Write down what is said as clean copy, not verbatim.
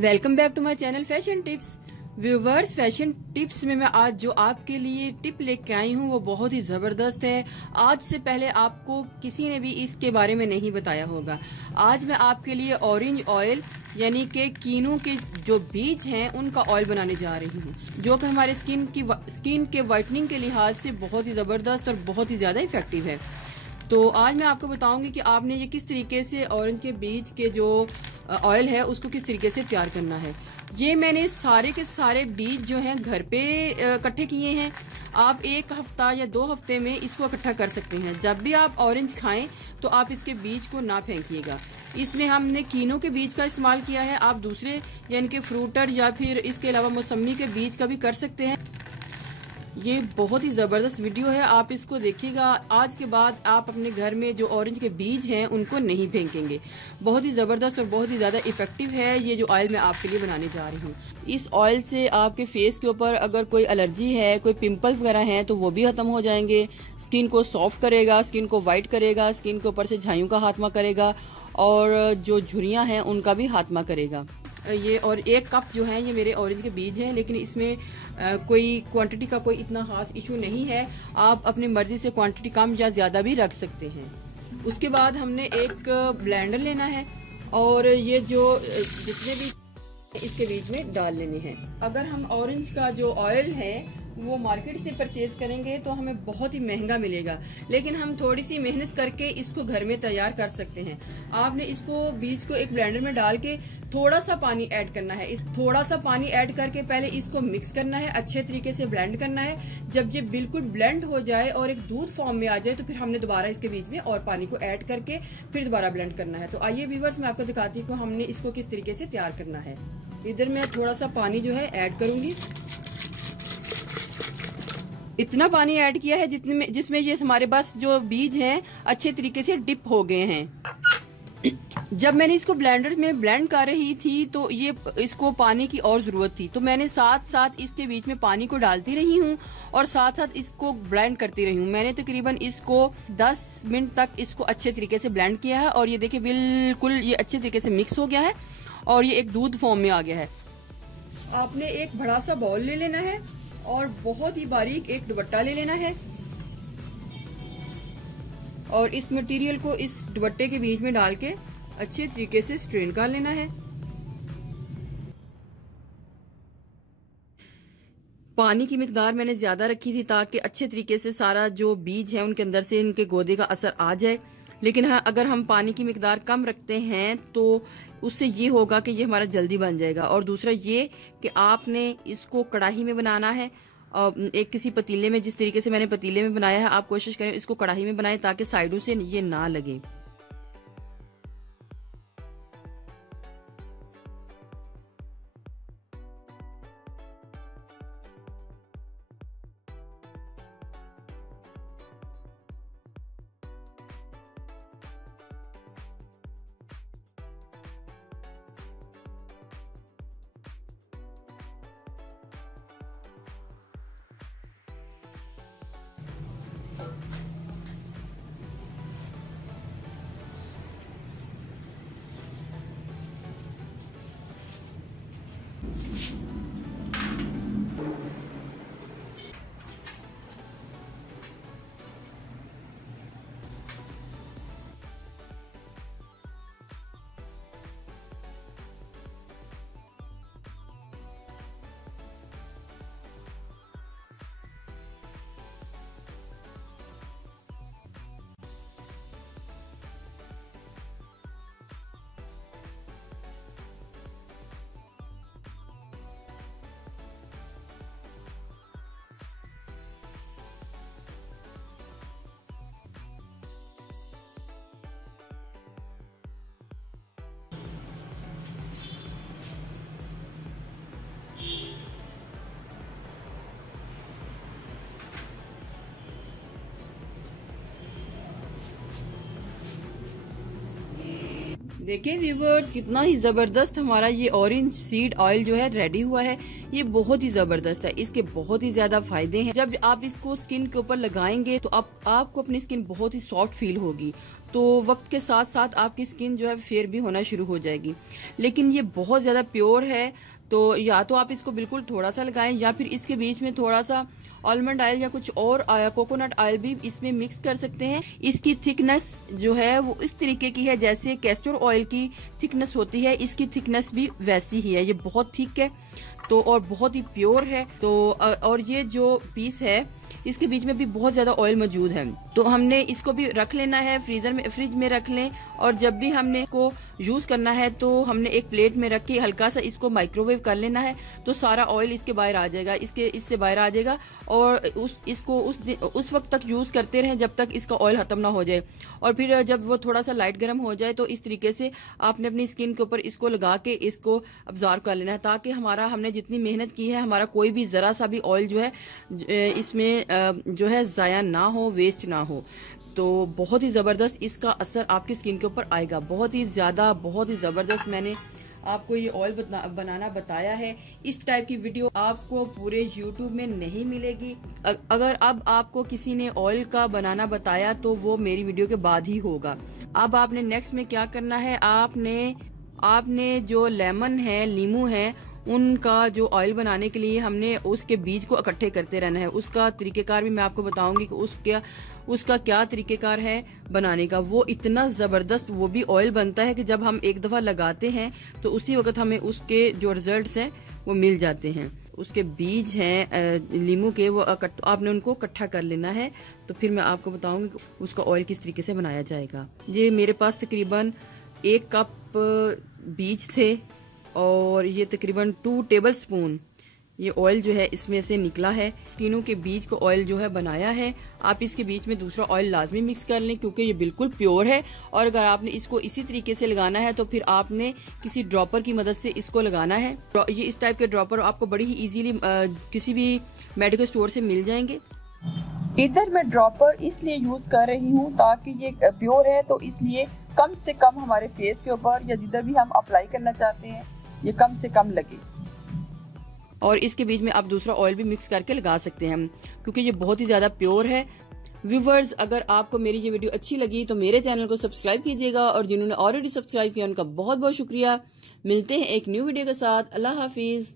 Welcome back to my channel fashion tips viewers. Fashion tips में मैं आज जो आपके लिए टिप लेके आई हूँ वो बहुत ही ज़बरदस्त है। आज से पहले आपको किसी ने भी इसके बारे में नहीं बताया होगा। आज मैं आपके लिए ऑरेंज ऑयल यानी कि कीनू के जो बीज हैं उनका ऑयल बनाने जा रही हूँ, जो कि हमारे स्किन के वाइटनिंग के लिहाज से बहुत ही ज़बरदस्त और बहुत ही ज़्यादा इफेक्टिव है। तो आज मैं आपको बताऊंगी कि आपने ये किस तरीके से ऑरेंज के बीज के जो ऑयल है उसको किस तरीके से तैयार करना है। ये मैंने सारे के सारे बीज जो हैं घर पे इकट्ठे किए हैं। आप एक हफ्ता या 2 हफ्ते में इसको इकट्ठा कर सकते हैं। जब भी आप ऑरेंज खाएं तो आप इसके बीज को ना फेंकिएगा। इसमें हमने कीनू के बीज का इस्तेमाल किया है। आप दूसरे यानी कि फ्रूटर या फिर इसके अलावा मौसमी के बीज का भी कर सकते हैं। ये बहुत ही ज़बरदस्त वीडियो है, आप इसको देखिएगा। आज के बाद आप अपने घर में जो ऑरेंज के बीज हैं उनको नहीं फेंकेंगे। बहुत ही ज़बरदस्त और बहुत ही ज़्यादा इफेक्टिव है ये जो ऑयल मैं आपके लिए बनाने जा रही हूँ। इस ऑयल से आपके फेस के ऊपर अगर कोई एलर्जी है, कोई पिंपल्स वगैरह हैं तो वो भी ख़त्म हो जाएंगे। स्किन को सॉफ्ट करेगा, स्किन को वाइट करेगा, स्किन के ऊपर से झाइयों का खात्मा करेगा और जो झुर्रियाँ हैं उनका भी खात्मा करेगा ये। और 1 कप जो है ये मेरे ऑरेंज के बीज हैं, लेकिन इसमें कोई क्वांटिटी का कोई इतना खास इशू नहीं है। आप अपनी मर्जी से क्वांटिटी कम या ज़्यादा भी रख सकते हैं। उसके बाद हमने एक ब्लेंडर लेना है और ये जो जितने भी इसके बीच में डाल लेने हैं। अगर हम ऑरेंज का जो ऑयल है वो मार्केट से परचेज करेंगे तो हमें बहुत ही महंगा मिलेगा, लेकिन हम थोड़ी सी मेहनत करके इसको घर में तैयार कर सकते हैं। आपने इसको बीज को एक ब्लेंडर में डाल के थोड़ा सा पानी ऐड करना है। थोड़ा सा पानी ऐड करके पहले इसको मिक्स करना है, अच्छे तरीके से ब्लेंड करना है। जब ये बिल्कुल ब्लेंड हो जाए और एक दूध फॉर्म में आ जाए तो फिर हमने दोबारा इसके बीच में और पानी को ऐड करके फिर दोबारा ब्लेंड करना है। तो आइए व्यूअर्स, मैं आपको दिखाती हूँ कि हमने इसको किस तरीके से तैयार करना है। इधर मैं थोड़ा सा पानी जो है ऐड करूंगी। इतना पानी ऐड किया है जिसमें ये हमारे पास जो बीज हैं अच्छे तरीके से डिप हो गए हैं। जब मैंने इसको ब्लेंडर में ब्लेंड कर रही थी तो ये इसको पानी की और ज़रूरत थी, तो मैंने साथ साथ इसके बीच में पानी को डालती रही हूँ और साथ साथ इसको ब्लेंड करती रही हूँ। मैंने तकरीबन इसको 10 मिनट तक इसको अच्छे तरीके से ब्लेंड किया है और ये देखिए बिल्कुल ये अच्छे तरीके से मिक्स हो गया है और ये एक दूध फॉर्म में आ गया है। आपने एक बड़ा सा बाउल ले लेना है और बहुत ही बारीक एक दुपट्टा ले लेना है और इस मटेरियल को इस दुपट्टे के बीच में डाल के अच्छे तरीके से स्ट्रेन कर लेना है। पानी की मिकदार मैंने ज्यादा रखी थी ताकि अच्छे तरीके से सारा जो बीज है उनके अंदर से इनके गोदे का असर आ जाए। लेकिन हाँ, अगर हम पानी की मिकदार कम रखते हैं तो उससे ये होगा कि ये हमारा जल्दी बन जाएगा। और दूसरा ये कि आपने इसको कढ़ाई में बनाना है, एक किसी पतीले में, जिस तरीके से मैंने पतीले में बनाया है आप कोशिश करें इसको कढ़ाई में बनाएं ताकि साइडों से ये ना लगे। देखिए व्यूवर्स, कितना ही ज़बरदस्त हमारा ये ऑरेंज सीड ऑयल जो है रेडी हुआ है। ये बहुत ही ज़बरदस्त है, इसके बहुत ही ज़्यादा फायदे हैं। जब आप इसको स्किन के ऊपर लगाएंगे तो आपको अपनी स्किन बहुत ही सॉफ्ट फील होगी तो वक्त के साथ साथ आपकी स्किन जो है फेयर भी होना शुरू हो जाएगी। लेकिन ये बहुत ज़्यादा प्योर है, तो या तो आप इसको बिल्कुल थोड़ा सा लगाएं या फिर इसके बीच में थोड़ा सा आलमंड ऑयल या कुछ और कोकोनट ऑयल भी इसमें मिक्स कर सकते हैं। इसकी थिकनेस जो है वो इस तरीके की है जैसे कैस्टर ऑयल की थिकनेस होती है, इसकी थिकनेस भी वैसी ही है। ये बहुत थिक है तो और बहुत ही प्योर है। तो और ये जो पीस है इसके बीच में भी बहुत ज्यादा ऑयल मौजूद है, तो हमने इसको भी रख लेना है फ्रिज में रख लें। और जब भी हमने इसको यूज करना है तो हमने एक प्लेट में रख के हल्का सा इसको माइक्रोवेव कर लेना है, तो सारा ऑयल इसके बाहर आ जाएगा, इससे बाहर आ जाएगा। और इसको उस वक्त तक यूज करते रहें जब तक इसका ऑयल खत्म ना हो जाए। और फिर जब वो थोड़ा सा लाइट गर्म हो जाए तो इस तरीके से आपने अपनी स्किन के ऊपर इसको लगा के इसको अब्जॉर्ब कर लेना है, ताकि हमने जितनी मेहनत की है हमारा कोई भी जरा सा भी ऑयल जो है इसमें जो है जाया ना हो, वेस्ट ना हो। तो बहुत ही ज़बरदस्त इसका असर आपकी स्किन के ऊपर आएगा, बहुत ही ज़्यादा, बहुत ही ज़बरदस्त। मैंने आपको ये ऑयल बनाना बताया है। इस टाइप की वीडियो आपको पूरे YouTube में नहीं मिलेगी। अगर अब आपको किसी ने ऑयल का बनाना बताया तो वो मेरी वीडियो के बाद ही होगा। अब आपने नेक्स्ट में क्या करना है, आपने जो लेमन है, नींबू है, उनका जो ऑयल बनाने के लिए हमने उसके बीज को इकट्ठे करते रहना है। उसका तरीकेकार भी मैं आपको बताऊंगी कि उसका क्या तरीकेकार है बनाने का। वो इतना ज़बरदस्त वो भी ऑयल बनता है कि जब हम एक दफ़ा लगाते हैं तो उसी वक्त हमें उसके जो रिजल्ट्स हैं वो मिल जाते हैं। उसके बीज हैं नींबू के, वो आपने उनको इकट्ठा कर लेना है। तो फिर मैं आपको बताऊंगी कि उसका ऑयल किस तरीके से बनाया जाएगा। ये मेरे पास तकरीबन 1 कप बीज थे और ये तकरीबन 2 टेबल स्पून ये ऑयल जो है इसमें से निकला है। तीनों के बीज को ऑयल जो है बनाया है। आप इसके बीच में दूसरा ऑयल लाजमी मिक्स कर लें क्योंकि ये बिल्कुल प्योर है। और अगर आपने इसको इसी तरीके से लगाना है तो फिर आपने किसी ड्रॉपर की मदद से इसको लगाना है। ये इस टाइप के ड्रॉपर आपको बड़ी ही इजीली किसी भी मेडिकल स्टोर से मिल जाएंगे। इधर मैं ड्रॉपर इसलिए यूज कर रही हूँ ताकि ये प्योर है, तो इसलिए कम से कम हमारे फेस के ऊपर या जिधर भी हम अप्लाई करना चाहते हैं ये कम से कम लगे। और इसके बीच में आप दूसरा ऑयल भी मिक्स करके लगा सकते हैं क्योंकि ये बहुत ही ज़्यादा प्योर है। व्यूवर्स, अगर आपको मेरी ये वीडियो अच्छी लगी तो मेरे चैनल को सब्सक्राइब कीजिएगा और जिन्होंने ऑलरेडी सब्सक्राइब किया उनका बहुत बहुत शुक्रिया। मिलते हैं एक न्यू वीडियो के साथ। अल्लाह हाफिज़।